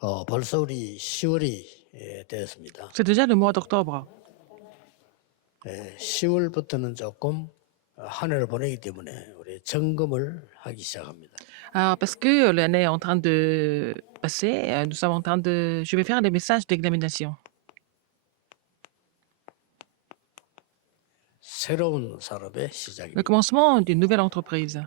벌써 우리 10월이 되었습니다. C'est déjà le mois d'octobre. 10월부터는 조금 한 해를 보내기 때문에 우리 점검을 하기 시작합니다. Parce que l'année est en train de passer, nous sommes en train de... Je vais faire des messages d'examination. 새로운 산업의 Le 시작입니다. commencement d'une nouvelle entreprise.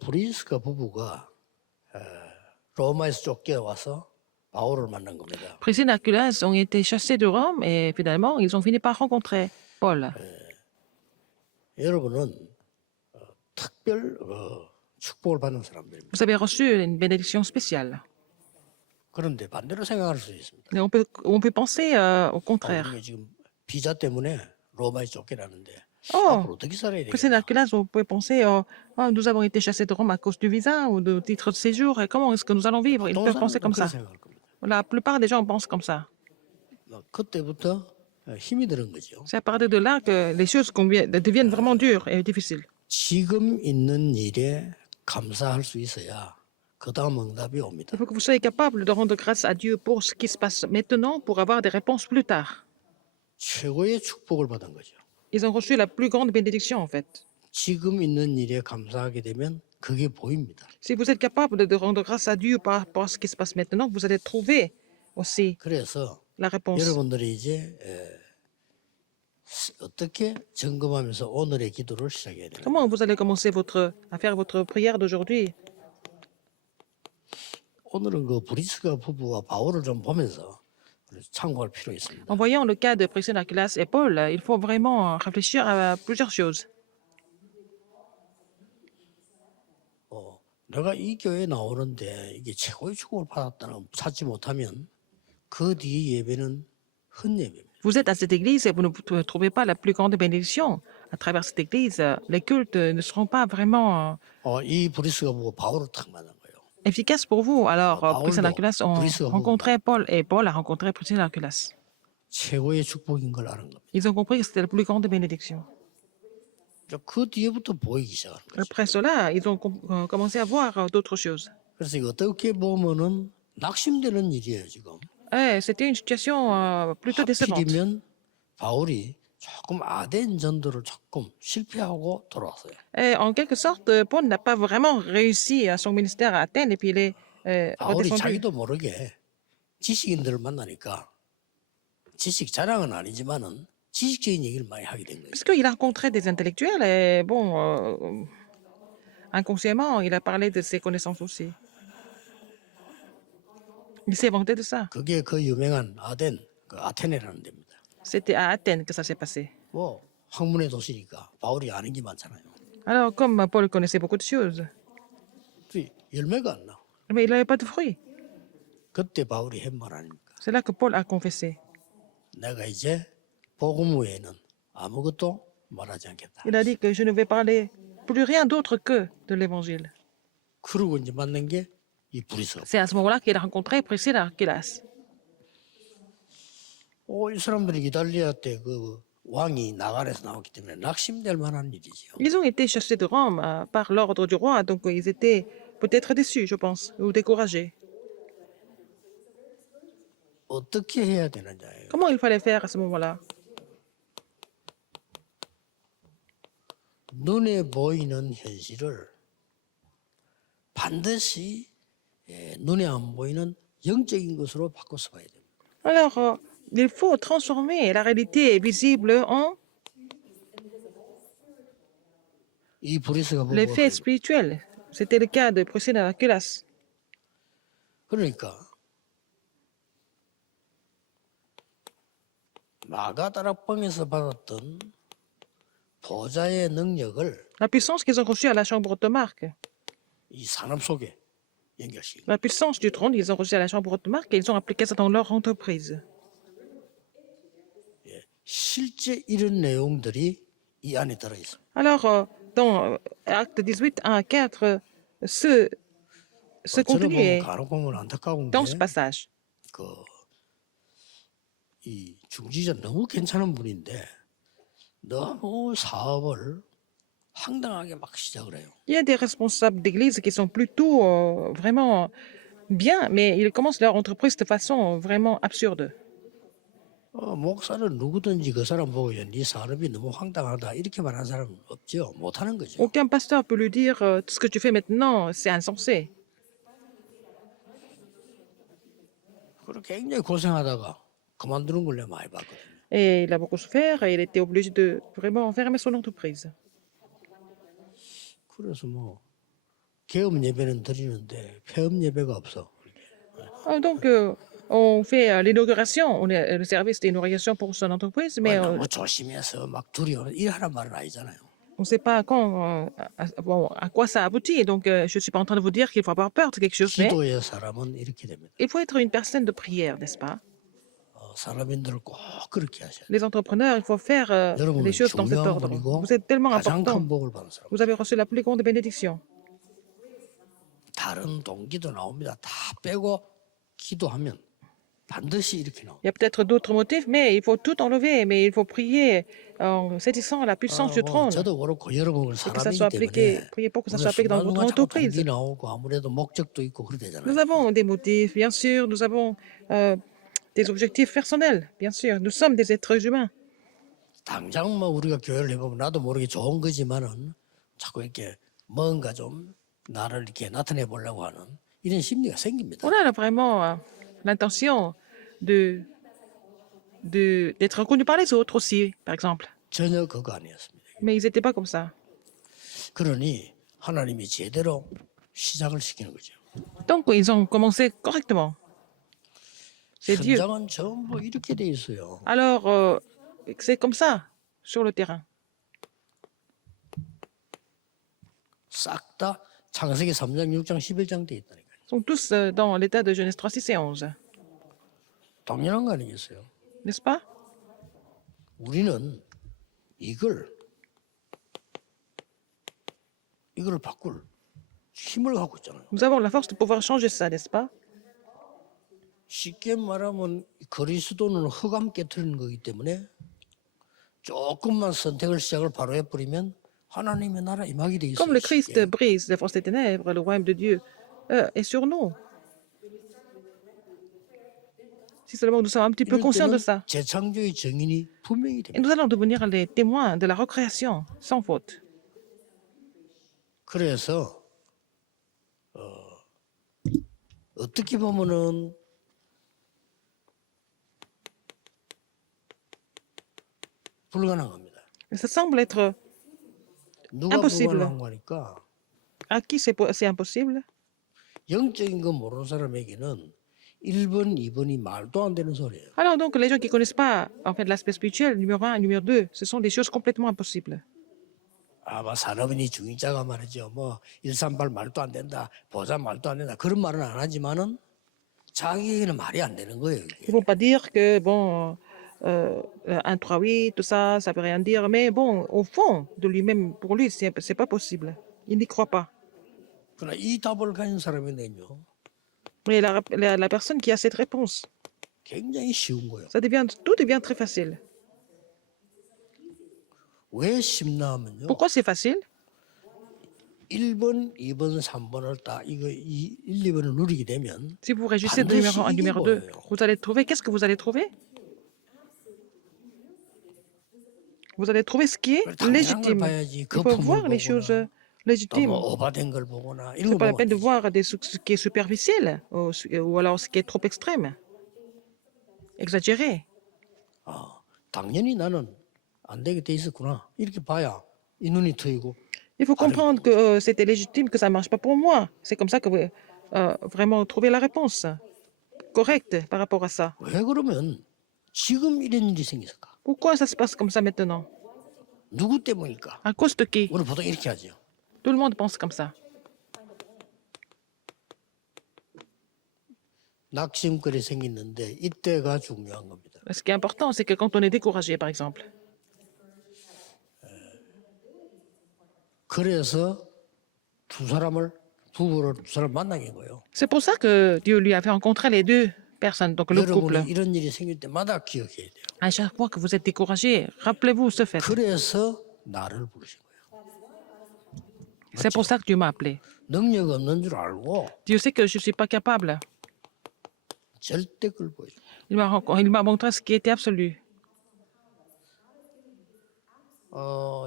브리스가 부부가 로마에서 쫓겨와서 바울을 만난 겁니다. Priscille et Hercules ont été chassés de Rome et finalement, ils ont fini par rencontrer Paul. 여러분은 특별 축복을 받는 사람들입니다. Vous avez reçu une bénédiction spéciale. 그런데 반대로 생각할 수 있습니다. Et on peut penser au contraire. 우리가 지금 비자 때문에 로마에 쫓겨나는데 Oh, 앞으로 어떻게 살아야 Priscille et 되겠나? Hercules, vous pouvez penser, oh, nous avons été chassés de Rome à cause du visa ou du titre de séjour, et comment est-ce que nous allons vivre? Ils peuvent penser comme ça. 생각할 겁니다. La plupart des gens pensent comme ça. 그때부터 힘이 드는 거죠. C'est à partir de là que les choses deviennent vraiment dures et difficiles. 지금 있는 일에 감사할 수 있어야 그 다음 응답이 옵니다. Il faut que vous soyez capable de rendre grâce à Dieu pour ce qui se passe maintenant pour avoir des réponses plus tard. 최고의 축복을 받은 거죠. Ils ont reçu la plus grande bénédiction en fait. 지금 있는 일에 감사하게 되면 그게 보입니다. Si vous êtes capable de rendre grâce à Dieu par rapport à ce qui se passe maintenant, vous allez trouver aussi 그래서 la réponse. 여러분들이 이제 어떻게 점검하면서 오늘의 기도를 시작해야 되나? Comment vous allez commencer à faire votre prière d'aujourd'hui? 오늘은 그 브리스가 부부와 바울을 좀 보면서 참고할 필요 있습니다. En voyant le cas de Priscille, Hercules et Paul, il faut vraiment réfléchir à plusieurs choses. 내가 이 교회에 나오는데 이게 최고의 축복을 받았다는 찾지 못하면 그 뒤에 예배는 헛예배입니다. Vous êtes à cette église et vous ne trouvez pas la plus grande bénédiction. À travers cette église, les cultes ne seront pas vraiment 이 브리스가 보고 바울을 탁 만난 거예요. efficaces pour vous. Alors, Priscille et Hercules ont Priscilla, rencontré Paul et Paul a rencontré Priscille et Hercules. 최고의 축복인 걸 아는 겁니다. Ils ont compris que c'était la plus grande bénédiction. 그 뒤에부터 보이기 시작하는 거죠. Après cela, ils ont commencé à voir d'autres choses. 그래서 이거 어떻게 보면은 낙심되는 일이에요 지금. C'était une situation plutôt décevante. 하필이면 바울이 조금 아덴 전도를 조금 실패하고 돌아왔어요. Et en quelque sorte, Paul n'a pas vraiment réussi à son ministère à Athènes et puis il est 바울이 redescendu. 자기도 모르게 지식인들을 만나니까 지식 자랑은 아니지만은 지식적인 얘기를 많이 하게 된 거예요. Parce qu'il a rencontré des intellectuels et bon, inconsciemment, il a parlé de ses connaissances aussi. Il s'est vanté de ça. 그게 그 유명한 그 아테네라는 데입니다. C'était à Athènes que ça s'est passé. 뭐 학문의 도시니까 바울이 아는 게 많잖아요. Alors, comme Paul connaissait beaucoup de choses, 열매가 안 나. mais il n'avait pas de fruits. 그때 바울이 한 말 아닙니까? C'est là que Paul a confessé. 내가 이제 복음 외에는 아무것도 말하지 않겠다. Il a dit que je ne vais parler plus rien d'autre que de l'évangile. 그러고 이제 만난 게 이 브리스. C'est à ce moment-là qu'il a rencontré Priscille et Hercules. 이 사람들이 이탈리아 때 그 왕이 나갈에서 나왔기 때문에 낙심될 만한 일이지요. Ils ont été chassés de Rome par l'ordre du roi, donc ils étaient peut-être déçus, je pense, ou découragés. 어떻게 해야 되느냐예요. Comment il fallait faire à ce moment-là? 눈에 보이는 현실을 반드시 눈에 안 보이는 영적인 것으로 바꿔서 봐야 됩니다. Alors, il faut transformer la réalité visible en 이 브리스가 보고 les faits spirituels. C'était le cas de Priscille et Hercules. 그러니까 마가다락방에서 받았던 보좌의 능력을 La puissance qu'ils ont reçue à la chambre de Marc, 이 산업 속에 연결시키고 la puissance du trône, ils ont reçue à la chambre de Marc et ils ont appliqué ça dans leur entreprise. 실제 이런 내용들이 이 안에 들어 있습니다. Alors, dans Acte 18, 1 à 4, ce 저는 contenu est 간혹 보면 안타까운 dans ce 게 passage. 이 중지자 너무 괜찮은 분인데 너무 사업을 황당하게 막 시작을 해요. Il y a des responsables d'église qui sont plutôt vraiment bien, mais ils commencent leur entreprise de façon vraiment absurde. 목사는 누구든지 그 사람 보고 네 산업이 너무 황당하다 이렇게 말하는 사람은 없죠. 못하는 거죠. Aucun pasteur peut lui dire tout ce que tu fais maintenant, c'est insensé. 그리고 굉장히 고생하다가 그만두는 걸 내가 많이 봤거든요. Et il a beaucoup souffert et il était obligé de vraiment fermer son entreprise. 그래서 뭐 개업 예배는 드리는데 폐업 예배가 없어. Donc, on fait l'inauguration, on est le service d'inauguration pour son entreprise, mais 너무 조심해서 막 두려워 이하란 말은 아니잖아요. on ne sait pas quand, bon, à quoi ça aboutit. Donc, je ne suis pas en train de vous dire qu'il faut avoir peur de quelque chose, mais 기도의 사람은 이렇게 됩니다. il faut être une personne de prière, n'est-ce pas? 사람인들을 꼭 그렇게 하셔야 돼요. Les entrepreneurs, il faut faire 여러분은 les choses dans cet 중요한 ordre. 분이고 Vous êtes tellement 가장 important. 큰 복을 받는 사람. Vous avez reçu la plus grande bénédiction. 다른 동기도 나옵니다. 다 빼고 기도하면 반드시 이렇게 나옵니다. Il y a peut-être d'autres motifs, mais il faut tout enlever. Mais il faut prier en saisissant la puissance du trône. 저도 그렇고 여러분은 Et que ça 사람이기 soit appliqué, 때문에 priez pour que ça 우리가 soit appliqué dans votre 순간순간 자꾸 entreprise. 동기 나오고 아무래도 목적도 있고 그래 되잖아요. Nous avons des motifs, bien sûr. Nous avons des objectifs personnels, bien sûr. Nous sommes des êtres humains. 당장 뭐 우리가 교회를 해보면 나도 모르게 좋은 거지만은 자꾸 이렇게 뭔가 좀 나를 이렇게 나타내 보려고 하는 이런 심리가 생깁니다. On a vraiment l'intention d'être reconnu par les autres aussi, par exemple. 전혀 그거 아니었습니다. Mais ils n'étaient pas comme ça. 그러니 하나님이 제대로 시작을 시키는 거죠. Donc, ils ont commencé correctement. C'est Dieu. 현장은 전부 이렇게 돼 있어요. Alors, c'est comme ça sur le terrain. 싹 다 창세기 3장, 6장, 11장 돼 있다니까요. Ils sont tous dans l'état de Genèse 3, 6 et 11. 당연한 거 아니겠어요? N'est-ce pas? 우리는 이걸 바꿀 힘을 갖고 있잖아요. Nous avons la force de pouvoir changer ça, n'est-ce pas? 쉽게 말하면 그리스도는 흑암 깨트리는 거기 때문에 조금만 선택을 시작을 바로 해버리면 하나님의 나라 임하게 돼 있어요. Comme le Christ 쉽게. brise les forces des ténèbres, le royaume de Dieu est sur nous. Si seulement nous sommes un petit peu 이럴 conscients de 때는 ça. 재창조의 증인이 분명히 Et 됩니다. nous allons devenir les témoins de la recréation, sans faute. 그래서 어떻게 보면은 불가능한 겁니다. Mais ça semble être 누가 impossible. 불가능한 거니까 À qui c'est impossible? 영적인 거 모르는 사람에게는 1번, 2번이 말도 안 되는 soirée. Alors donc, les gens qui ne connaissent pas en fait l'aspect spirituel, numéro 1, numéro 2, ce sont des choses complètement impossibles. 아마 산업인이 중인자가 말이죠. 뭐 138 말도 안 된다, 보자 말도 안 된다 그런 말은 안 하지만은 자기에게는 말이 안 되는 거예요. Ils 이게. ne vont pas dire que, bon, 1, 3, 8, tout ça, ça veut rien dire. Mais bon, au fond de lui-même, pour lui, c'est pas possible. Il n'y croit pas. 그러나 이 답을 가진 사람에게는요, Mais la personne qui a cette réponse, 굉장히 쉬운 거예요. tout devient très facile. 왜 쉽나 하면요, Pourquoi c'est facile? 1번, 2번, 3번을 딱 이거 1, 2번을 누리게 되면 Si vous réussissez de numéro 1 numéro 2, vous allez trouver, qu'est-ce que vous allez trouver? Vous allez trouver ce qui est 당연한 걸 légitime. 봐야지. Il faut voir les choses 거품을 보거나 légitimes. 또뭐 오바된 걸 보거나 Ce 이런 n'est 거 pas la 보면 peine de 안 되지. voir ce qui est superficiel ou alors ce qui est trop extrême, exagéré. 당연히 나는 안 되게 돼 있었구나 이렇게 봐야 이 눈이 트이고. Il faut comprendre que c'était légitime, que ça ne marche pas pour moi. C'est comme ça que vous vraiment trouver la réponse correcte par rapport à ça. 왜 그러면 지금 이런 일이 생겼을까? Pourquoi ça se passe comme ça maintenant? 누구 때문일까? À cause de qui? 우리 보통 이렇게 하죠. Tout le monde pense comme ça. 낙심거리 생기는데 이때가 중요한 겁니다. Ce qui est important, c'est que quand on est découragé, par exemple, 그래서 부부를 두 사람 만나게 한 거예요. c'est pour ça que Dieu lui a fait rencontrer les deux personnes, donc le couple. 여러분이 이런 일이 생길 때마다 기억해야 돼요. À chaque fois que vous êtes découragé, rappelez-vous ce fait. 그래서 나를 부르신 거예요. C'est pour ça que Dieu m'a appelé. 능력 없는 줄 알고 Dieu sait que je ne suis pas capable. 절대 그걸 보여줘. Il m'a montré ce qui était absolu.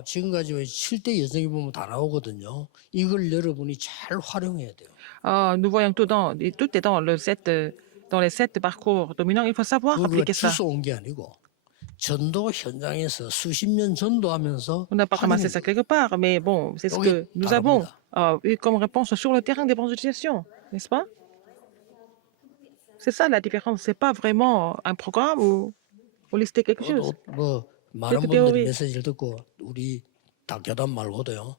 지금까지 7대 여성이 보면 다 나오거든요. 이걸 여러분이 잘 활용해야 돼요. Nous voyons tout est dans les 7 parcours dominants. Il faut savoir 그거 appliquer ça. 주워 온 게 아니고 전도 현장에서 수십 년 전도하면서 On n'a pas ramassé 활용해. ça quelque part, mais bon, c'est ce Oui, que nous 다릅니다. avons eu comme réponse sur le terrain d'évangélisation, n'est-ce pas? C'est ça la différence. C'est pas vraiment un programme ou lister quelque chose. 뭐 많은 그 분들이 배우리. 메시지를 듣고 우리 다교단 말고도요.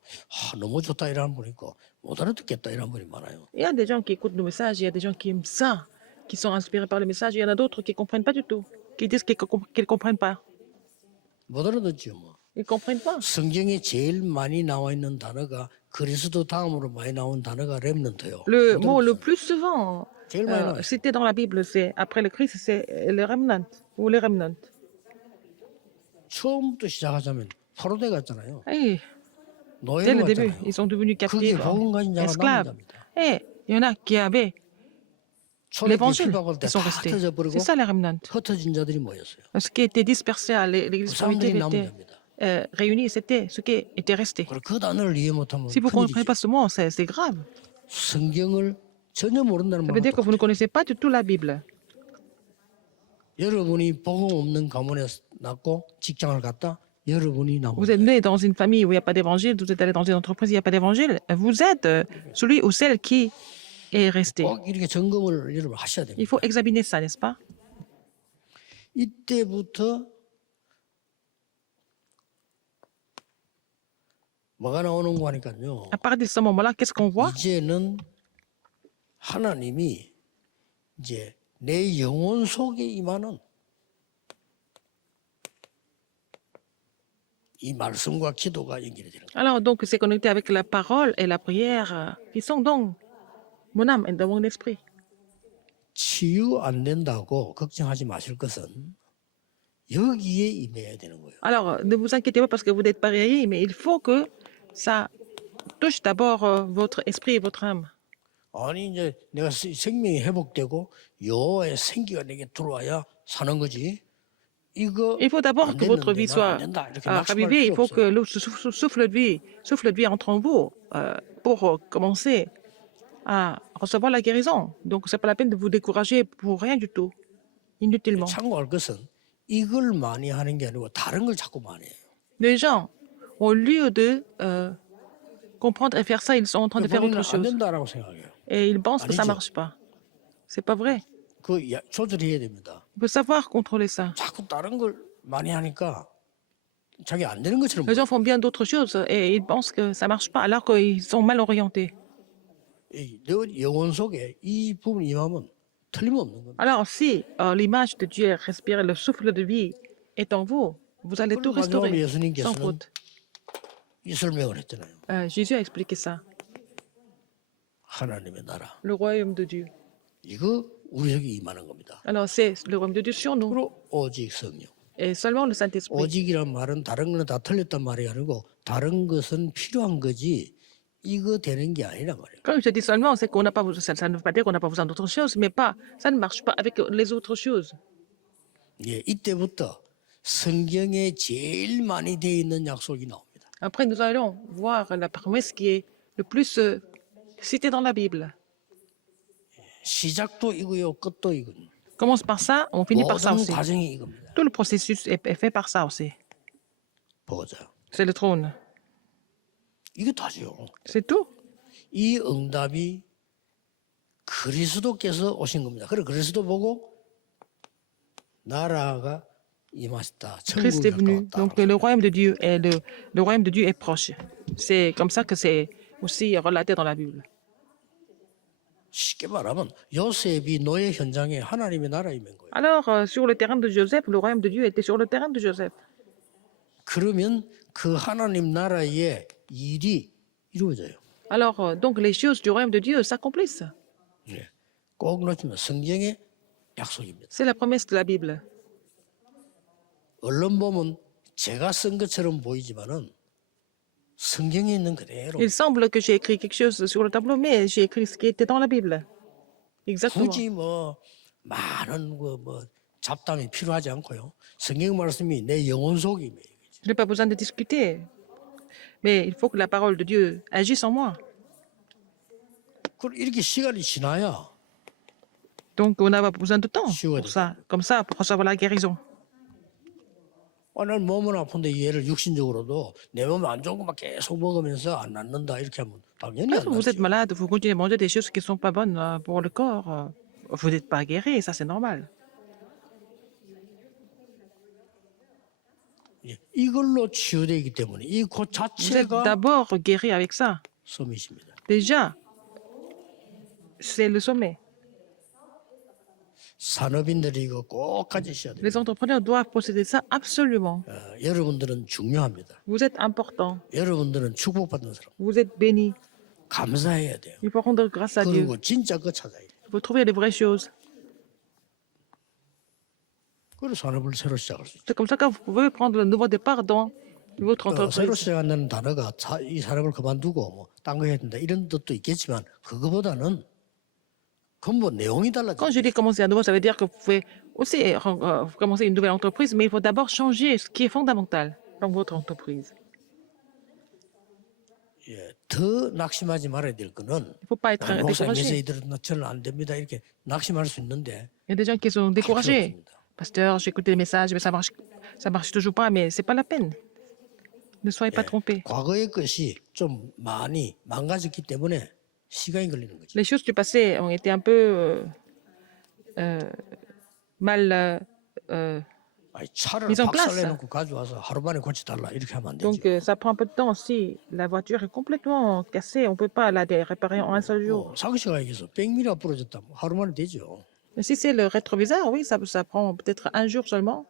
너무 좋다 이라는 분이 있고 못 알아듣겠다 이라는 분이 많아요. Il y a des gens qui écoutent nos messages, il y a des gens qui aiment ça, qui sont inspirés par le message. Il y en a d'autres qui ne comprennent pas du tout, qui disent qu'ils ne comprennent pas. 못 알아듣죠 뭐. Ils ne comprennent pas. 성경에 제일 많이 나와 있는 단어가 그리스도 다음으로 많이 나온 단어가 렘넌트요. Le mot le plus souvent 제일 많이 나와요. cité dans la Bible, c'est après le Christ, c'est le remnant ou les remnants. 처음부터 시작하자면 포로대 갔잖아요. Hey, dès 노예로 le début, 갔잖아요. ils sont devenus 그게 captifs, 복음 가진 자가 esclaves. 남는답니다. Et il y en a qui avaient 초대교회 l'évangile, 피박을 ils sont 때다 restés. 흩어져 버리고 C'est ça les remnants. 흩어진 자들이 모였어요. Ce qui était dispersé à 그 l'église 사람들이 primitive 남은 était 겁니다. réuni, c'était ce qui était resté. 그리고 그 단어를 이해 못하면 Si vous ne comprenez 큰일이죠. pas ce mot, c'est grave. 성경을 전혀 모른다는 Ça veut dire 말은 que vous ne connaissez pas du tout la Bible. 여러분이 복음 없는 가문에 낳고 직장을 갔다 여러분이 남은 Vous êtes né dans une famille où il n'y a pas d'évangile, vous êtes allé dans une entreprise où il n'y a pas d'évangile, vous êtes celui ou celle qui est resté. 꼭 이렇게 점검을 여러분 하셔야 Il 됩니다. faut examiner ça, n'est-ce pas? 이때부터 뭐가 나오는 거 하니까요. À partir de ce moment-là, qu'est-ce qu'on voit? 이제는 하나님이 이제 내 영혼 속에 임하는 이 말씀과 기도가 연결이 되는 거예요. Alors, donc, c'est connecté avec la parole et la prière qui sont dans mon âme et dans mon esprit. 치유 안 된다고 걱정하지 마실 것은 여기에 임해야 되는 거예요. Alors, ne vous inquiétez pas parce que vous n'êtes pas guéri, mais il faut que ça touche d'abord votre esprit et votre âme. 아니 이제 내가 생명이 회복되고 여호와의 생기가 내게 들어와야 사는 거지. 이거 Il faut d'abord 안 que votre 됐는데 vie 나안 soit 된다 이렇게 ravivée. 낙심할 Il 필요 faut que 없어요. le souffle de vie entre en vous pour commencer à recevoir la guérison. Donc, c'est pas la peine de vous décourager pour rien du tout, inutilement. 참고할 것은 이걸 많이 하는 게 아니고 다른 걸 자꾸 많이 해요. Les gens, au lieu de comprendre et faire ça, ils sont en train de faire 본인은 autre 안 chose. 된다라고 생각해요. Et ils pensent que ça 아니죠. marche pas. C'est pas vrai. 그 조절해야 됩니다. Il faut savoir contrôler ça. 자꾸 다른 걸 많이 하니까 자기 안 되는 것처럼 Les 보여요. gens font bien d'autres choses et ils pensent que ça marche pas alors qu'ils sont mal orientés. 내 영혼 속에 이 부분이 임하면 틀림없는 겁니다. Alors, si l'image de Dieu respire, le souffle de vie est en vous, vous allez tout 그리고 마지막으로 restaurer sans 예수님께서는 faute. 이 설명을 했잖아요. Jésus a expliqué ça. 하나님의 나라. Le royaume de Dieu. 이거 우리에게 임하는 겁니다. Alors, c'est le royaume de Dieu sur nous. 그리고 오직 성령. Et seulement le Saint-Esprit. 오직이란 말은 다른 거는 다 틀렸단 말이 아니고 다른 것은 필요한 거지 이거 되는 게 아니란 말이에요. Quand je dis seulement, c'est qu'on n'a pas besoin, ça ne veut pas dire qu'on n'a pas besoin d'autre chose, mais pas, ça ne marche pas avec les autres choses. 예, 이때부터 성경에 제일 많이 돼 있는 약속이 나옵니다. Après, nous allons voir la promesse qui est le plus citée dans la Bible. 시작도 이거요, 끝도 이거. Commence par ça, on finit par ça 모든 aussi. 과정이 이겁니다. Tout le processus est fait par ça aussi. 보자. C'est le trône. 이게 다죠. C'est tout. 이 응답이 그리스도께서 오신 겁니다. 그래 그리스도 보고 나라가 임하셨다. Christ est 천국이 venu. 가까웠다. Donc le royaume de Dieu est le royaume de Dieu est proche. C'est comme ça que c'est aussi relaté dans la Bible. 쉽게 말하면 요셉이 노예 현장에 하나님의 나라 임한 거예요. Alors sur le terrain de Joseph, le royaume de Dieu était sur le terrain de Joseph. 그러면 그 하나님 나라의 일이 이루어져요. Alors donc les choses du royaume de Dieu s'accomplissent. 예. 꼭 놓치면 성경의 약속입니다. C'est la promesse de la Bible. 언론 보면 제가 쓴 것처럼 보이지만은 성경에 있는 그대로 Il semble que j'ai écrit quelque chose sur le tableau, mais j'ai écrit ce qui était dans la Bible. Exactement. 굳이 뭐 많은 뭐 잡담이 필요하지 않고요. 성경 말씀이 내 영혼 속에 임해요. Je n'ai pas besoin de discuter, mais il faut que la parole de Dieu agisse en moi. 그럼 이렇게 시간이 지나야 Donc, on n'a pas besoin de temps Sure. pour ça, comme ça, pour recevoir la guérison. 나는 몸은 아픈데 얘를 육신적으로도 내 몸이 안 좋은 것만 계속 먹으면서 안 낫는다 이렇게 하면 당연히 Parce 안 que vous êtes 낫죠. malade, vous continuez à manger des choses qui ne sont pas bonnes pour le corps. Vous n'êtes pas guéri, ça c'est normal. 예, 이걸로 치유되기 때문에 이 곧 Vous êtes 자체가 d'abord guéri avec ça. 섬이십니다. Déjà, c'est le sommet. 산업인들이 이거 꼭 가지셔야 돼요. Les entrepreneurs doivent posséder ça absolument. 여러분들은 중요합니다. Vous êtes important. 여러분들은 축복받는 사람. Vous êtes béni. 감사해야 돼요. Il faut rendre grâce à Dieu. 그리고 진짜 그 찾아야 돼요. Il faut trouver les vraies choses. 그리고 산업을 새로 시작할 수 있죠. C'est comme ça que vous pouvez prendre le nouveau départ dans votre 새로 entreprise. 시작한다는 단어가 이 산업을 그만두고 뭐 딴 거 해야 된다 이런 뜻도 있겠지만 그거보다는 근본 내용이 달라져. Quand je dis commencer à nouveau, ça veut dire que vous pouvez aussi commencer une nouvelle entreprise, mais il faut d'abord changer ce qui est fondamental dans votre entreprise. 예, 더 낙심하지 말아야 될 거는 Il ne faut pas être 목사님 découragé. 메시지들은 저는 안 됩니다 이렇게 낙심할 수 있는데 Il y a des gens qui sont découragés. 없습니다. Pasteur, j'ai écouté les messages, mais ça marche toujours pas, mais c'est pas la peine. Ne soyez pas trompés. 과거의 것이 좀 많이 망가졌기 때문에 시간이 걸리는 거죠. Les choses du passé ont été un peu mal. 아니, 차를 mise en place. 박살내놓고 가져와서 하루 만에 고쳐달라 이렇게 하면 안 되죠. Donc, ça prend un peu de temps. Si la voiture est complètement cassée, on ne peut pas la réparer en un seul jour. 상식하게 얘기해서 백미러 부러졌다 뭐 하루 만에 되죠. Mais si c'est le rétroviseur, oui, ça prend peut-être un jour seulement.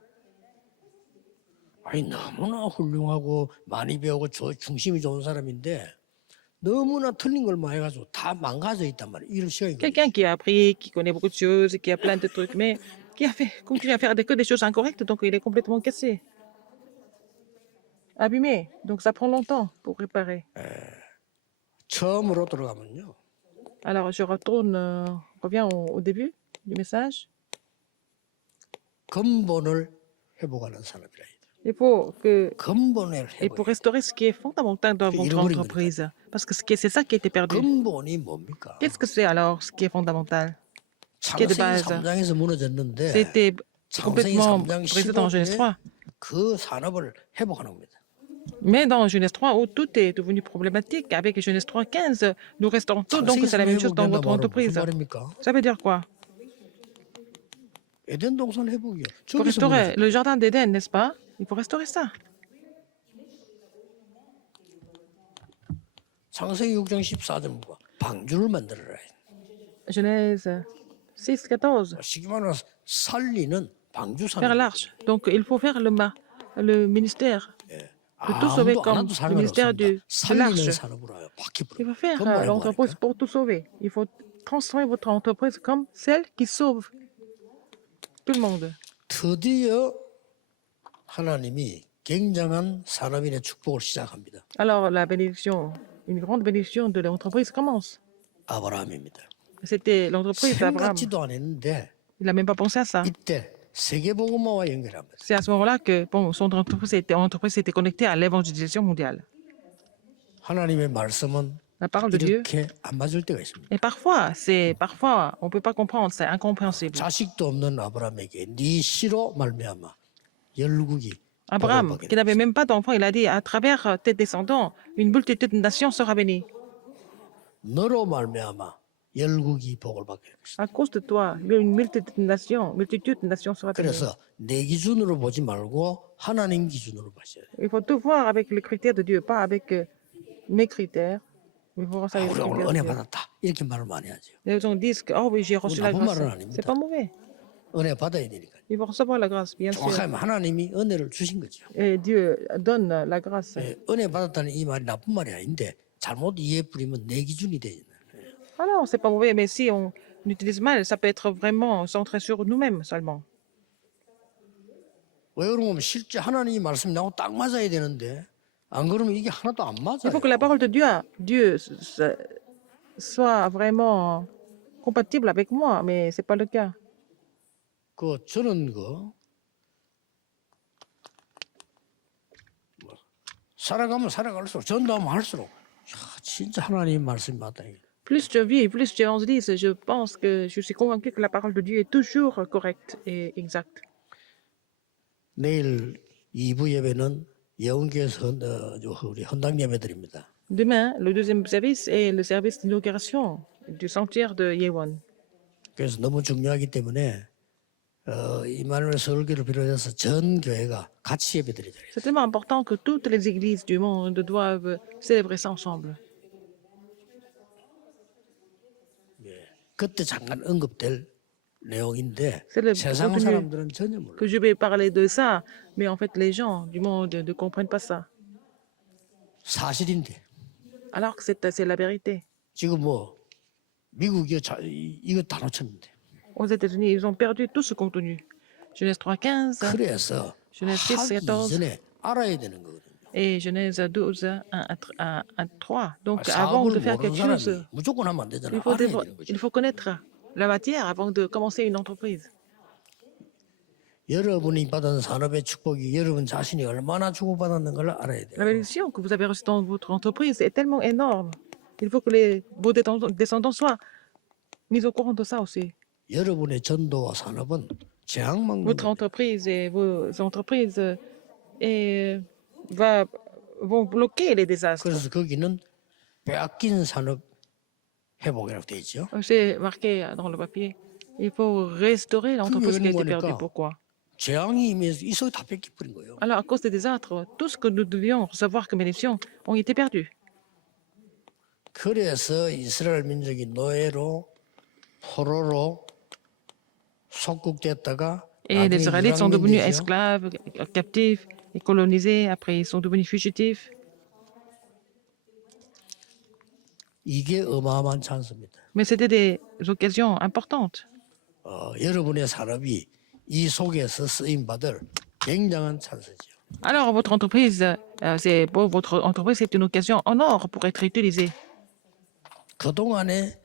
아니 너무나 훌륭하고 많이 배우고 중심이 좋은 사람인데 너무나 틀린 걸 많이 해가지고 다 망가져 있단 말이에요. 이런 시간이 걸려요. Quelqu'un qui a appris, qui connaît beaucoup de choses, qui a plein de trucs, mais qui continue à faire que des choses incorrectes, donc il est complètement cassé. Abîmé. Donc ça prend longtemps pour réparer. 처음으로 들어가면요. Alors je reviens au début du message. 근본을 회복하는 사람이라 해야 돼요. Il faut que 근본을 et pour 회복해. restaurer ce qui est fondamental dans votre 잃어버린 entreprise, parce que c'est ça qui a été perdu. 근본이 뭡니까? Qu'est-ce que c'est alors ce qui est fondamental? qui est de 창세기 base. 3장에서 무너졌는데 C'était 창세기 complètement 3장 brisé dans Genèse 3. 15절에 그 산업을 회복하는 겁니다. Mais dans Genèse 3, où tout est devenu problématique, avec Genèse 3:15, nous restons tout, donc c'est la même chose dans votre 무슨 entreprise. 말입니까? Ça veut dire quoi? 에덴 동산 회복이요. Il faut 저기서 restaurer 무너졌어요. le jardin d'Éden, n'est-ce pas? Il faut restaurer ça. 창세기 6장 14절 보고 방주를 만들어라. Genèse 6:14, 쉽게 말하면 살리는 방주 faire 산업. l'arche. Donc il faut faire le ministère. De tout sauver 아무도 안 comme 해도 le ministère 상관없습니다. de 살리는 l'arche. 산업으로 해요. 바퀴 Il 불어. faut faire 그건 l'entreprise 뭐라고 pour tout sauver. Il faut transformer votre entreprise comme celle qui sauve tout le monde. 드디어 하나님이 굉장한 산업인의 축복을 시작합니다. Alors la bénédiction, une grande bénédiction de l'entreprise commence. 아브라함입니다. C'était l'entreprise d'Abraham. 생각지도 안 했는데 Il n'a même pas pensé à ça. 이때 세계복음화와 연결합니다. C'est à ce moment-là que bon, son entreprise était connectée à l'évangélisation mondiale. 하나님의 말씀은 La parole de Dieu. 이렇게 안 맞을 때가 있습니다. Et parfois, on peut pas comprendre, c'est incompréhensible. 자식도 없는 아브라함에게 네 씨로 말미암아 열국이 Abraham, 복을 받게 qui n'avait même pas d'enfant, il a dit, à travers tes descendants, une multitude de nations sera bénie. 너로 말미암아 열국이 복을 받게 됩니다. À cause de toi, une multitude de nations sera bénie. 그래서 내 기준으로 보지 말고 하나님 기준으로 보셔야 돼요. Il faut tout voir avec les critères de Dieu, pas avec mes critères. Il faut voir ça avec les 우리 오늘 critères de 은혜 Dieu. 받았다 이렇게 말을 많이 하죠. Les gens disent que oh oui, j'ai reçu la 나쁜 grâce. 말은 아닙니다. C'est pas mauvais. 은혜 받아야 되니까. Il faut recevoir la grâce, bien sûr. 정확하면 하나님이 은혜를 주신 거죠. Et Dieu donne la grâce. 예, 은혜 받았다는 이 말이 나쁜 말이 아닌데 잘못 이해해 버리면 내 기준이 되잖아요. Alors, c'est pas mauvais, mais si on utilise mal, ça peut être vraiment centré sur nous-mêmes seulement. 왜 그러면 실제 하나님이 말씀이 나하고 딱 맞아야 되는데 안 그러면 이게 하나도 안 Il faut que 맞아요. la parole de Dieu soit vraiment compatible avec moi, mais ce n'est pas le cas. 저는 살아가면 살아갈수록 전도하면 할수록 진짜 하나님 말씀이 맞다. Plus je vis, plus j'évangélise, je pense que je suis convaincu que la parole de Dieu est toujours correcte et exacte. 내일 2부 예배는 예언교에서 우리 헌당 예배 드립니다. Demain, le deuxième service est le service d'inauguration du sanctuaire de Yewon. 그래서 너무 중요하기 때문에 이마누엘 서울교를 비롯해서 전 교회가 같이 예배 드리자. C'est tellement important que toutes les églises du monde doivent célébrer ça ensemble. 그때 잠깐 언급될 내용인데 C'est le 세상 contenu 사람들은 전혀 몰라. que je vais parler de ça, mais en fait, les gens du monde ne comprennent pas ça. 사실인데 Alors que c'est la vérité. 지금 미국이 이거 다 놓쳤는데. Aux États-Unis, ils ont perdu tout ce contenu. Genèse 3.15 그래서 Genèse 10, 하기 14 이전에 알아야 되는 거거든요. et Genèse 12, 1, 3. Donc, 아, avant de 사업을 faire 모르는 quelque chose, 사람이 무조건 하면 안 되잖아. il faut, 알아야 되는 거죠. il faut connaître la matière avant de commencer une entreprise. 여러분이 받은 산업의 축복이 여러분 자신이 얼마나 축복받았는 걸 알아야 돼요. La bénédiction que vous avez reçue dans votre entreprise est tellement énorme. Il faut que vos descendants soient mis au courant de ça aussi. 여러분의 전도와 산업은 재앙 막는 Votre 거예요. entreprise et vos entreprises vont bloquer les désastres. 그래서 거기는 빼앗긴 산업 회복이라고 돼 있죠. C'est marqué dans le papier. Il faut restaurer l'entreprise qui a été perdue. Pourquoi? 재앙이 임해서 이 속에 다 뺏겨 버린 거예요. Alors, à cause des désastres, tout ce que nous devions recevoir comme bénédiction ont été perdus. 그래서 이스라엘 민족이 노예로 포로로 속국됐다가 Et les 나중에 Israélites sont devenus 유랑민되죠. esclaves, captifs et colonisés. Après, ils sont devenus fugitifs. 이게 어마어마한 찬스입니다. Mais c'était des occasions importantes. 여러분의 산업이 이 속에서 쓰임 받을 굉장한 찬스죠. Alors, votre entreprise, pour votre entreprise, c'est une occasion en or pour être utilisée. 그 동안에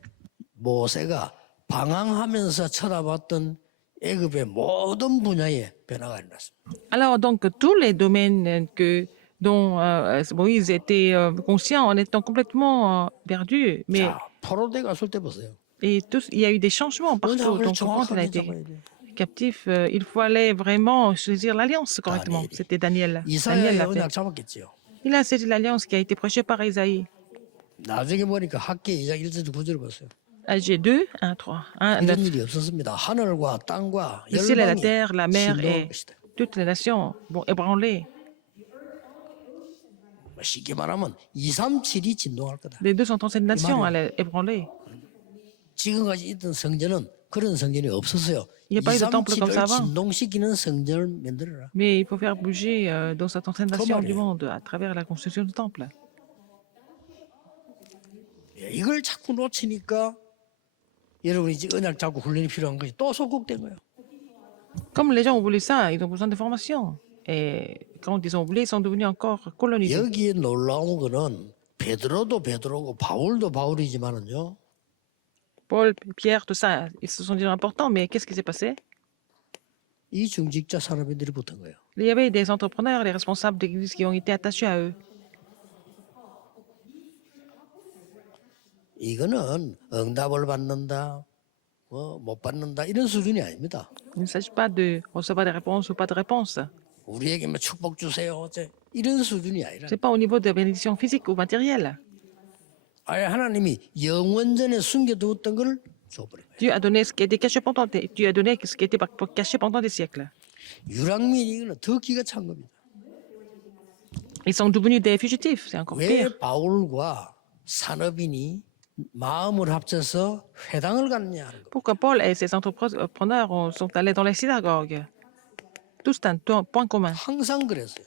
모세가 방황하면서 쳐다봤던 애굽의 모든 분야에 변화가 일어났습니다. Alors, donc, tous les domaines dont Moïse était conscient en étant complètement perdu, mais 자, 포로대 갔을 때 보세요. il y a eu des changements partout. 언약을 Donc, quand il a 정확하게 été 잡아야 돼. captif, il fallait vraiment saisir l'alliance correctement. Daniel. C'était Daniel. Daniel 이사야의 l'a fait. 언약 잡았겠지요. Il a saisi l'alliance qui a été prêchée par Isaïe. 나중에 보니까 학계 2장 1절 9절을 보세요. AG 2, 1, 3, 1, 9. 이런 일이 없었습니다. 하늘과 땅과 Le ciel et la 열방이 terre, la mer 진동할 et 것이다. toutes les nations vont ébranler. 쉽게 말하면 237이 진동할 거다. Les 237 nations Mario. allaient ébranler. 지금까지 있던 성전은 그런 성전이 없었어요. Il n'y a pas eu de temple comme ça 237을 avant. 진동시키는 성전을 만들어라. Mais il faut faire bouger dans cette ancienne nation du Mario. monde à travers la construction du temple. 이걸 자꾸 놓치니까 여러분이 이제 언약 잡고 훈련이 필요한 것이 또 속국된 거예요. Comme les gens ont voulu ça, ils ont besoin de formation. Et quand ils ont voulu, ils sont devenus encore colonisés. 여기에 놀라운 거는 베드로도 베드로고 바울도 바울이지만은요. Paul, Pierre, tout ça, ils se sont dit importants, mais qu'est-ce qui s'est passé? 이 중직자 산업인들이 붙은 거예요. Il y avait des entrepreneurs, les responsables d'église qui ont été attachés à eux. 이거는 응답을 받는다, 못 받는다 이런 수준이 아닙니다. Il ne s'agit pas de recevoir des réponses ou pas de réponses. 우리에게 뭐 축복 주세요, 어째 이런 수준이 아니라. Ce n'est pas au niveau de la bénédiction physique ou matérielle. 아예 하나님이 영원전에 숨겨두었던 걸 줘버린 거예요. Dieu a donné ce qui a été caché pendant Dieu a donné ce qui a été caché pendant des siècles. 유랑민 이거는 더 기가 찬 겁니다. Ils sont devenus des fugitifs, c'est encore 왜 pire. 바울과 산업인이 마음을 합쳐서 회당을 갔냐 하는 거. Pourquoi Paul et ses entrepreneurs sont allés dans les synagogues? Tous un point commun. 항상 그랬어요.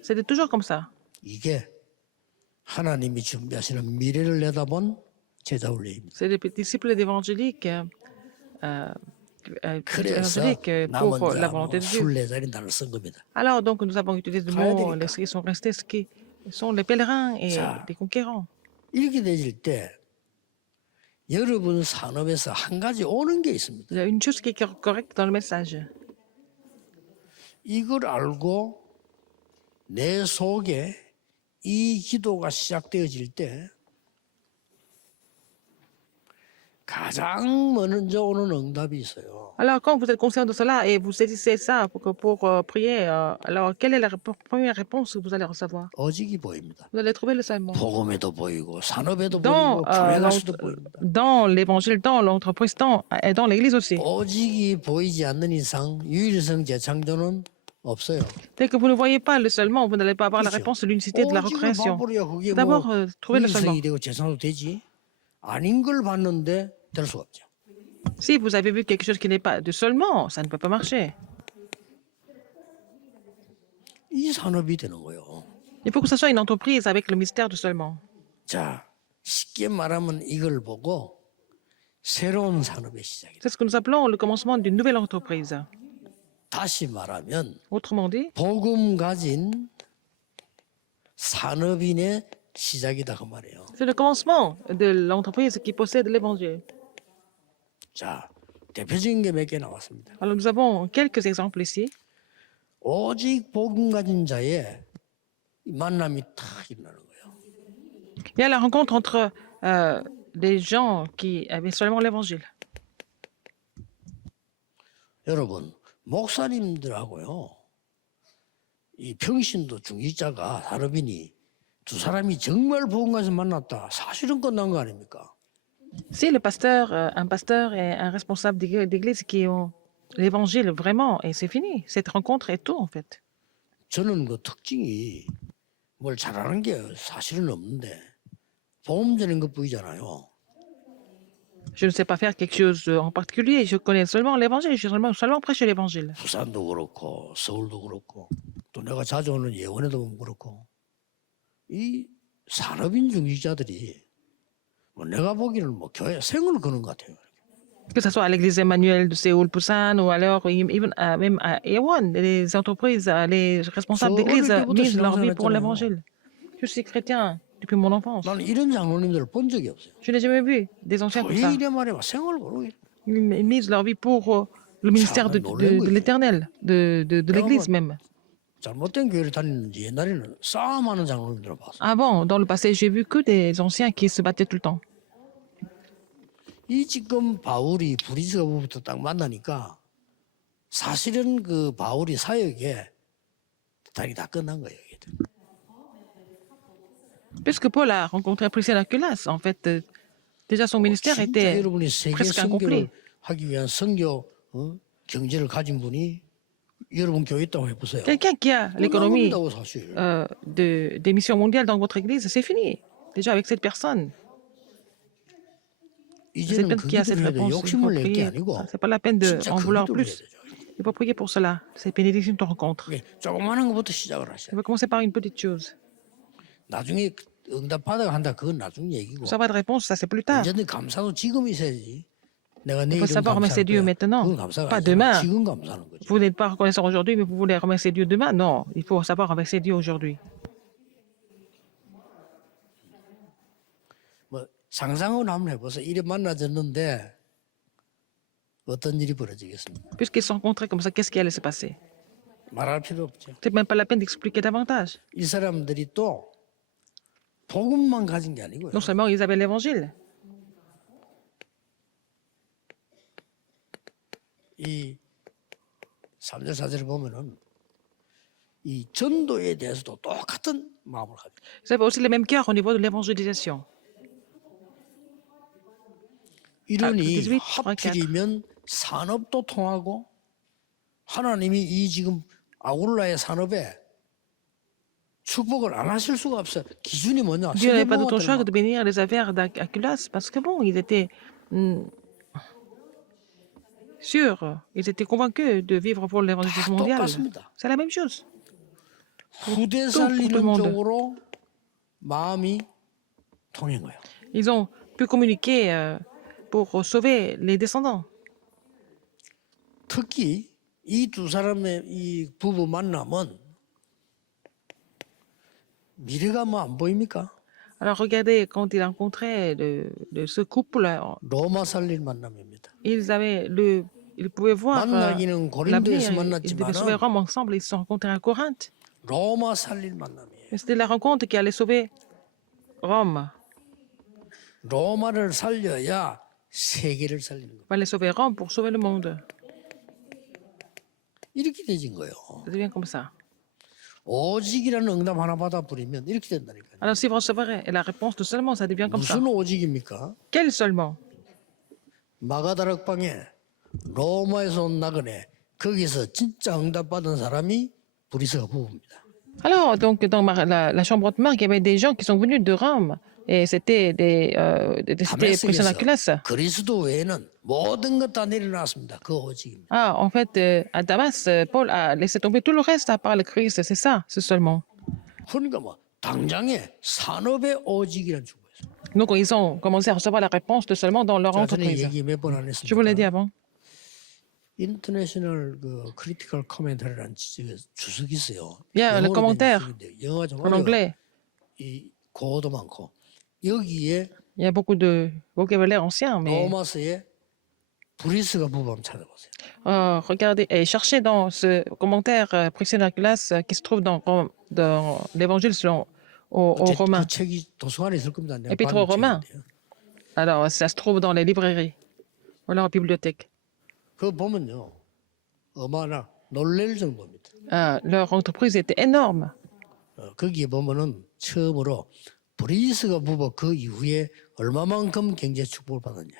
C'était toujours comme ça. 이게 하나님이 준비하시는 미래를 내다본 제자 훈련입니다. C'est des disciples d'évangéliques 그래서 pour 남은 la volonté 자하고 de Dieu. 순례자리 단을 쓴 겁니다. Alors, donc, nous avons utilisé le 가야 mot, 되니까. les qui sont restés Ils sont les pèlerins et Ça. les conquérants. 이렇게 되질 때 여러분 산업에서 한 가지 오는 게 있습니다. Il y a une chose qui est correcte dans le message. 이걸 알고 내 속에 이 기도가 시작되어질 때 가장 먼저 오는 응답이 있어요. Alors, quand vous êtes conscient de cela et vous saisissez ça pour prier, alors quelle est la première réponse que vous allez recevoir? 오직이 보입니다. Vous allez trouver le salement. 복음에도 보이고 산업에도 Dans, 보이고 교회 가서도 보입니다. dans l'évangile, dans l'entreprise, et dans l'église aussi. 오직이 보이지 않는 이상 유일성 재창조는 없어요. Dès que vous ne voyez pas le seulement, vous n'allez pas avoir la 그렇죠. réponse de l'unicité de la 오직을 recréation. 봐버려야 그게 뭐 D'abord, trouvez le seulement. 유일성이 되고 재창도 되지. 아닌 걸 봤는데 될 수가 없죠. Si vous avez vu quelque chose qui n'est pas de seulement, ça ne peut pas marcher. 이 산업이 되는 거예요. Il faut que ce soit une entreprise avec le mystère du seulement. 자, 쉽게 말하면 이걸 보고 새로운 산업의 시작이다. C'est ce que nous appelons le commencement d'une nouvelle entreprise. 다시 말하면 Autrement dit, 복음 가진 산업인의 시작이다 그 말이에요. c'est le commencement de l'entreprise qui possède l'évangile. 자, 대표적인 게 몇 개 나왔습니다. Alors nous avons quelques exemples ici. 오직 복음 가진 자의 만남이 탁 일어나는 거예요. Il y a la rencontre entre des gens qui avaient seulement l'évangile. 여러분, 목사님들하고요, 이 평신도 중직자가 산업인이 두 사람이 정말 복음 가서 만났다. 사실은 끝난 거 아닙니까? Si le pasteur, un pasteur et un responsable d'église qui ont l'évangile vraiment, et c'est fini. Cette rencontre est tout en fait. 저는 그 특징이 뭘 잘하는 게 사실은 없는데 복음 전인 것 뿐이잖아요. Je ne sais pas faire quelque chose en particulier. Je connais seulement l'évangile. Je seulement prêcher l'évangile. 부산도 그렇고 서울도 그렇고 또 내가 자주 오는 예원에도 그렇고 이 산업인 중직자들이 뭐 내가 보기에는 뭐 교회 생을 거는 것 같아요. Que ce soit à l'église Emmanuel de Séoul, Busan, ou alors even, même à Ewan, les entreprises, les responsables So, d'église 어릴 때부터 misent leur vie 신앙생활 pour 했잖아요. l'évangile. Je suis chrétien depuis mon enfance. 나는 이런 장로님들을 본 적이 없어요. Je n'ai jamais vu des anciens comme ça. 왜 이래 말이야 생을 거는 게 Ils misent leur vie pour le ministère de l'éternel, de l'église même. 잘못된 교회를 다니는지 옛날에는 싸움하는 장로님들을 봤어. Avant, dans le passé, j'ai vu que des anciens qui se battaient tout le temps. 이 지금 바울이 브리스가부터 딱 만나니까 사실은 그 바울이 사역에 다리 다 끝난 거예요. Puisque Paul a rencontré Priscilla Aquilas, en fait, déjà son ministère 진짜 était 여러분이 세계 presque 선교를 incomplet. 하기 위한 선교 경제를 가진 분이 여러분 교회 있다고 해보세요. Quelqu'un qui a l'économie 끝나버린다고 사실. des missions mondiales dans votre église, c'est fini. Déjà avec cette personne, cette 이제는 personne 그 qui a cette 기도를 해도 réponse, il faut 욕심을 낼 게 prier. 아니고 C'est pas la peine 진짜 d'en 그 vouloir 기도를 해야 plus. 되죠. Il faut prier pour cela. C'est bénédiction de ton rencontre. 조그마한 것부터 시작을 Il 하셔야 faut commencer par une petite chose. 나중에 응답 받아 한다 그건 나중 얘기고 Ça va de réponse, ça c'est plus tard. 언제든 감사도 지금 있어야지. 내가 Il 내일은 faut savoir remercier 감사할 Dieu 거야. maintenant, 그건 감사가 pas 아니잖아. demain. 지금 감사하는 거지. Vous n'êtes pas reconnaissant aujourd'hui, mais vous voulez remercier Dieu demain. Non, il faut savoir remercier Dieu aujourd'hui. 뭐 상상을 한번 해보세요. 이래 만나졌는데 어떤 일이 벌어지겠습니까? Puisqu'ils se sont rencontrés comme ça, qu'est-ce qui allait se passer? 말할 필요 없죠. C'est même pas la peine d'expliquer davantage. 이 사람들이 또 복음만 가진 게 아니고요. Non seulement ils avaient l'évangile, 이 3절 4절을 보면은 이 전도에 대해서도 똑같은 마음을 가지고 ils avaient aussi le même cœur au niveau de l'évangélisation. 이러니 18, 하필이면 산업도 통하고 하나님이 이 지금 아울라의 산업에 축복을 안 하실 수가 없어요. 기준이 뭐냐? Dieu n'avait pas d'autre choix que 세계보고가 de bénir les affaires d'Aquilas parce que bon, ils étaient sûrs, ils étaient convaincus de vivre pour l'évangélisation mondiale. 똑같습니다. C'est la même chose. 후대 tout le 살리는 monde. 쪽으로 마음이 통한 거예요. Ils ont pu communiquer pour sauver les descendants. 특히 이 두 사람의 이 부부 만남은 미래가 뭐 안 보입니까? Alors regardez, quand il rencontrait ce couple, 로마 살릴 만남입니다. ils pouvaient voir 만나기는 l'avenir. 고린도에서 Ils devaient sauver 만났지만은 Rome ensemble. Ils se sont rencontrés à Corinthe. 로마 살릴 만남이에요. Mais c'était la rencontre qui allait sauver Rome. 로마를 살려야 세계를 살리는 거예요. Il fallait sauver Rome pour sauver le monde. 이렇게 되진 거예요. Ça devient comme ça. 오직이라는 응답 하나 받아버리면 이렇게 된다니까요. Alors si vous recevrez la réponse de seulement, ça devient comme ça. 무슨 오직입니까? Quel seulement? 마가다락방에 로마에서 온 나그네 거기서 진짜 응답 받은 사람이 브리스가 부부입니다. Alors, donc, dans la chambre haute Marc, il y avait des gens qui sont venus de Rome. Et c'était des prisonniers classe. 그리스도 외에는 모든 것 다 내려놨습니다. 그 오직입니다. Ah, en fait, à Damas, Paul a laissé tomber tout le reste à part le Christ. C'est ça, c'est seulement. 그러니까 뭐 당장에 산업의 오직이라는 주고요. Donc, ils ont commencé à recevoir la réponse de seulement dans leur 전에 entreprise. 얘기 몇 번 안 Je vous l'ai dit 했습니까? avant. 인터내셔널 그 크리티컬 코멘터리라는 주석이 있어요. Yeah, le 영어로 된 commentaire 주석인데 영어가 좀 En 어려워요. anglais, 이 고어도 많고 여기에 il y a beaucoup de vocabulaire ancien, mais 로마서에 브리스가 부부 한번 찾아보세요. regardez et cherchez dans ce commentaire Priscilla qui se trouve dans l'Évangile selon aux Romains. 그 책이 도서관에 있을 겁니다. 내가 Épître 받은 aux Romains. 책인데요. Alors, ça se trouve dans les librairies ou alors aux bibliothèques. 그거 보면요, 어마나 놀랄 정도입니다. Leur entreprise était énorme. 거기에 보면은 처음으로 브리스가 부부 그 이후에 얼마만큼 경제 축복을 받았냐.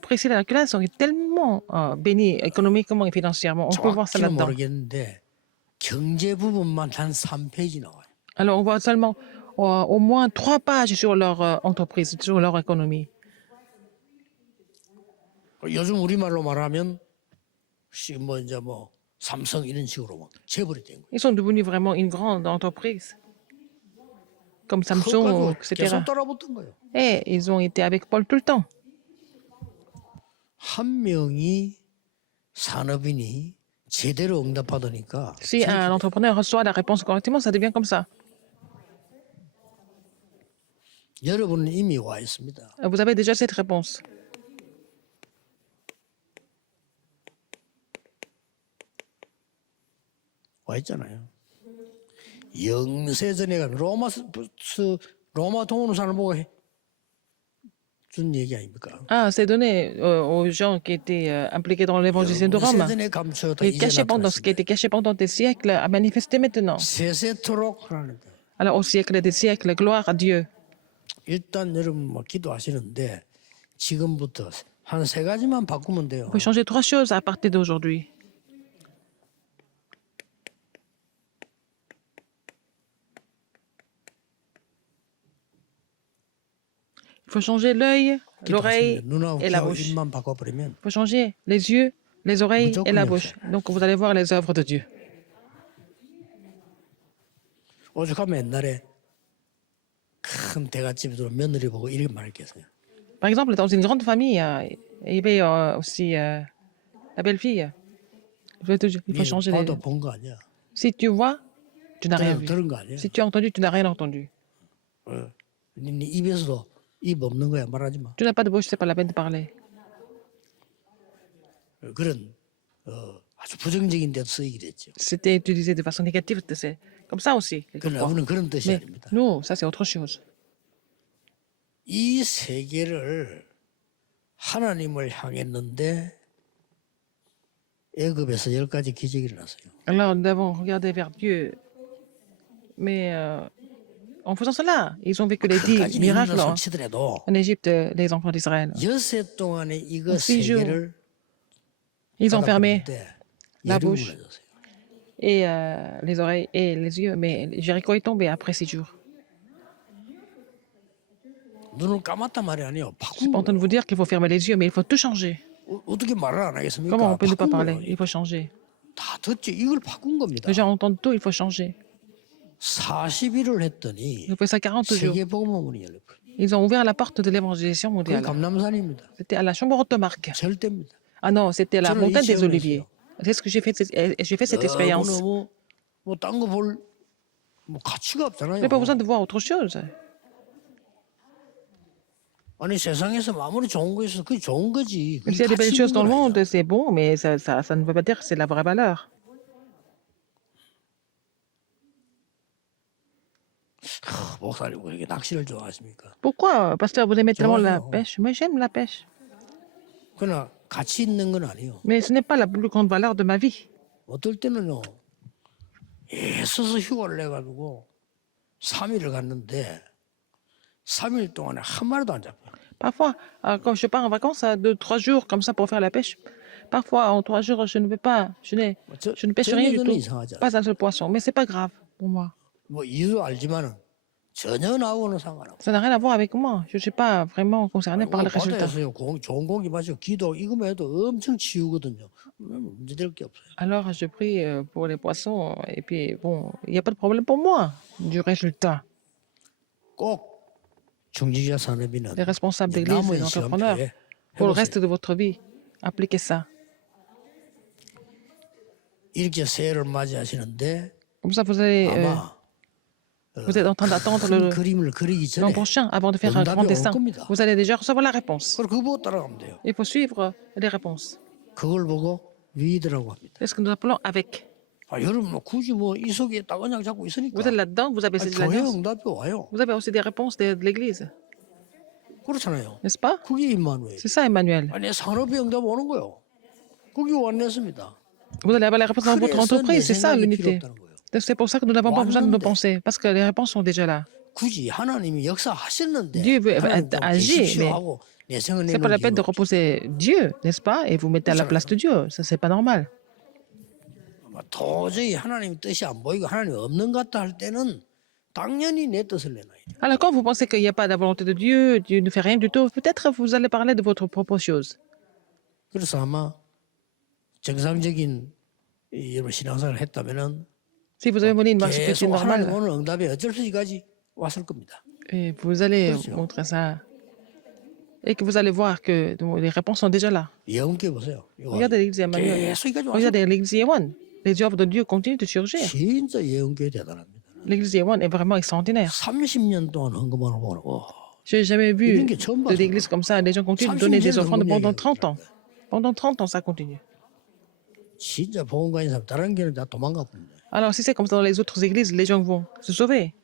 Priscilla et Aquila sont tellement bénis économiquement et financièrement. On peut voir ça 정확히는 là-dedans. 모르겠는데 경제 부분만 한 3페이지 나와요. Alors, on voit seulement au moins 3 pages sur leur entreprise, sur leur économie. 요즘 우리말로 말하면 뭐 이제 뭐 삼성 이런 식으로 막 재벌이 된 거예요. Ils sont devenus vraiment une grande entreprise, comme 그거 Samsung, 가지고 etc. 계속 따라붙은 거예요. Et ils ont été avec Paul tout le temps. 한 명이 산업인이 제대로 응답받으니까 Si un entrepreneur reçoit la réponse correctement, ça devient comme ça. 여러분은 이미 와 있습니다. Vous avez déjà cette réponse. 와 있잖아요. 영세전에 간 로마 동으로 사는 보고 준 얘기 아닙니까? Ah, c'est donné aux gens qui étaient impliqués dans l'évangile de Rome. 영세전에 감추었다 Et 이제 caché pendant ce qui 나타났습니다. était caché pendant des siècles a manifesté maintenant. 세세토록 하나님. Alors, au siècle des siècles, gloire à Dieu. 일단 여러분 뭐 기도하시는데 지금부터 한 세 가지만 바꾸면 돼요. On peut changer 3 choses à partir d'aujourd'hui. Il faut changer l'œil, l'oreille 기도하시면 눈하고 et la 귀하고 bouche. 입만 바꿔버리면 Il faut changer les yeux, les oreilles et la bouche. Donc, vous allez voir les œuvres de Dieu. 오죽하면 옛날에 큰 대갓집에 들어 며느리 보고 이렇게 말했겠어요. Par exemple, dans une grande famille, il y avait aussi la belle-fille. Il faut changer les... 봐도 본 거 아니야. Si tu vois, tu n'as rien 그냥 vu. 들은 거 아니야. Si tu as entendu, tu n'as rien entendu. 네 입에서도 입 없는 거야 말하지 마. Tu n'as pas de bouche, c'est pas la peine de parler. 그런 아주 부정적인 데도 쓰이게 됐죠. C'était utilisé de façon négative, c'est comme ça aussi. 그러나 quelquefois. 우리는 그런 뜻이 Mais 아닙니다. non, ça c'est autre chose. 이 세계를 하나님을 향했는데 애굽에서 10가지 기적이 일어났어요. Alors nous devons regarder vers Dieu. Mais en faisant cela, ils ont vécu les 10 그까지는 miracles 일어나서 치더라도 en Égypte, les enfants d'Israël. 엿새 동안에 이거 six jours, 세계를 Ils ont fermé 받아보는데 la 열이 bouche 무너졌어요. et les oreilles et les yeux. Mais Jéricho est tombé après 6 jours. 눈을 감았단 말이 아니에요. Je suis 바꾼 pas en train de 거예요. vous dire qu'il faut fermer les yeux, mais il faut tout changer. 어떻게 말을 안 하겠습니까? Comment on peut ne pas 바꾼 parler? 거예요. Il faut changer. 다 듣죠. 이걸 바꾼 겁니다. Les gens entendent tout, il faut changer. 40일을 했더니 Ils ont fait ça 40 jours. 세계 복음문이 열렸어요. Ils ont ouvert la porte de l'évangélisation 그게 mondiale. 감남산입니다. C'était à la chambre haute Marc. 절대입니다. Ah non, c'était à la 저는 이 montagne des 체험을 Oliviers. 했어요. C'est ce que j'ai fait cette expérience. 너무너무 뭐 딴 거 볼 뭐 가치가 Vous 없잖아요. n'avez pas besoin de voir autre chose. 아니 세상에서 아무리 좋은 거 있어 그게 좋은 거지. Même 그게 s'il y a des belles 가치 choses 있는 dans 건 le 아니야. monde, c'est bon, mais ça ne veut pas dire que c'est la vraie valeur. 목사님 왜 이렇게 낚시를 좋아하십니까? Pourquoi, pasteur, vous aimez tellement la Joyeux. pêche? Moi, j'aime la pêche. 그러나 가치 있는 건 아니에요. Mais ce n'est pas la plus grande valeur de ma vie. 어떨 때는요. 애써서 휴가를 내가지고 3일을 갔는데 3일 동안에 한 마리도 안 잡혀요. Parfois, quand je pars en vacances à 2-3 jours comme ça pour faire la pêche, parfois en 3 jours, je ne vais pas, je ne pêche rien du 전혀는 tout. 이상하지 않아요. Pas un seul poisson, mais c'est pas grave pour moi. 뭐 이유도 알지만은 전혀 나하고는 상관없어. Ça n'a rien à voir avec moi. Je ne suis pas vraiment concerné par le résultat. 바다에서요 좋은 고기 마시고 기도 이거만 해도 엄청 치우거든요. 문제될 게 없어요. Alors, je prie pour les poissons et puis bon, il n'y a pas de problème pour moi du résultat. 꼭 중직자 산업인은 Les responsables 이제 d'église, 남은 les entrepreneurs, 시간표에 pour le 해보세요. reste de votre vie, appliquez ça. 이렇게 새해를 맞이하시는데 Comme ça, vous allez, 아마 vous êtes en train d'attendre 큰 그림을 그리기 l'an 전에 prochain avant de faire un grand 응답이 올 dessin. 겁니다. Vous allez déjà recevoir la réponse. 그걸 그거 보고 따라가면 돼요. Il faut suivre les réponses. 그걸 보고 위드라고 합니다. C'est ce que nous appelons avec. 아, 여러분 뭐 굳이 뭐 이 속에 딱 언약 잡고 있으니까 Vous êtes là-dedans, vous avez saisi 교회 l'alliance. 응답이 와요. Vous avez aussi des réponses de l'église, 그렇잖아요. n'est-ce pas? 그게 임마누엘. C'est ça, Emmanuel. 아니 산업의 응답 오는 거요. 그게 원냈습니다. Vous allez avoir la réponse dans votre 그래서 내 entreprise, c'est ça 생각이 필요 l'unité. 없다는 거예요. C'est pour ça que nous n'avons pas besoin de nos 왔는데. pensées, parce que les réponses sont déjà là. 굳이 하나님이 역사하셨는데 Dieu veut 하나님 좀 agir, 계십시오 mais 하고 내 생각을 c'est pas la 내놓은 peine de 이유가 reposer Dieu, n'est-ce pas? Et vous mettez à la place de Dieu. Ça, c'est pas normal. 도저히 하나님 뜻이 안 보이고 하나님 없는 것 같다 할 때는 당연히 내 뜻을 내놔야 돼요. Alors, quand vous pensez qu'il n'y a pas la volonté de Dieu, Dieu ne fait rien du tout, peut-être vous allez parler de votre propre chose. 그래서 아마 정상적인 여러분 신앙생활을 했다면은 Si vous avez mené une marche chrétienne 계속 하나님 normale, 오늘 응답이 어쩔 수 없이까지 왔을 겁니다. et vous allez Bien sûr. montrer ça, et que vous allez voir que les réponses sont déjà là. 예언께 보세요. 이거 Regardez l'église Emmanuel. 계속 여기까지 왔어요. Regardez l'église Yewan. Les œuvres de Dieu continuent de surgir. 진짜 예언께 대단합니다. L'église Yewan est vraiment extraordinaire. 30년 동안 헌금하는 거 보고 Je n'ai jamais vu 이런 게 처음 de 봤어요. l'église comme ça. Les gens continuent de donner 30 des 년을 offrandes pendant 헌금 30 ans. Pendant 30 ans, ça continue. 진짜 복음 가진 사람 다른 교회는 다 도망가 버린다. Alors, si c'est comme ça dans les autres églises, les gens vont se sauver.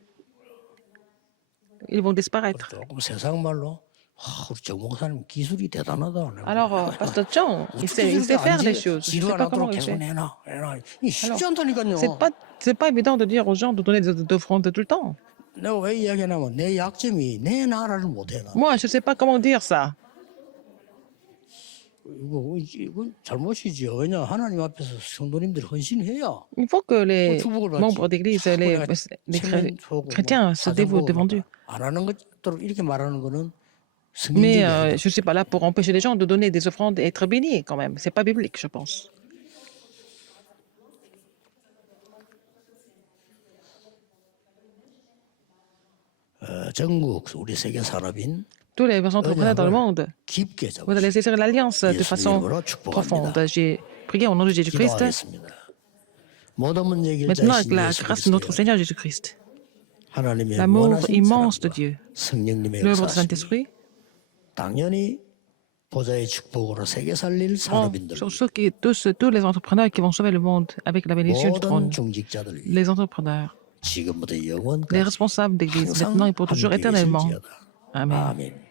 Ils vont disparaître. 조금 세상 말로 우리 정 목사님 기술이 대단하다. Alors, Pasteur Chang, il 어떻게 sait 저렇게 faire les 앉아 choses. Je ne 기도 sais 안 pas comment 하도록 il 계속 fait. 내놔. 이 쉽지 않다니까요. C'est pas évident de dire aux gens de donner des offrandes tout le temps. 내가 왜 이야기하냐면 내 약점이 내 나라를 못해 나. Moi, je ne sais pas comment dire ça. 이건 잘못이지요. 왜냐 하나님 앞에서 성도님들이 헌신해야 Il faut que les 축복을 받지. membres d'église, les chrétiens se dévouent devant Dieu. 안 하는 것도록 이렇게 말하는 거는 Mais 성경적이 아니다. je ne suis pas là pour empêcher les gens de donner des offrandes et être bénis quand même. C'est pas biblique, je pense. 전국 우리 세계 산업인 Tous les entrepreneurs dans le monde, 깊게 vous allez saisir l'alliance de façon profonde. J'ai prié au nom de Jésus-Christ. 기도하겠습니다. 모든 문제 Maintenant, avec 해결자이신 la 예수 grâce de notre 그리스도의 Seigneur Jésus-Christ, 하나님의 l'amour 원하신 immense de 사랑과 Dieu, 성령님의 l'œuvre du 역사하심 Saint-Esprit, 당연히 보좌의 축복으로 세계 살릴 산업인들 sur tous les entrepreneurs qui vont sauver le monde avec la bénédiction du 모든 trône, 중직자들 위해 les entrepreneurs, 지금부터 les 영원까지 responsables d'église, 항상 maintenant et pour toujours 함께 éternellement. 계실지어다. Amen. 아멘.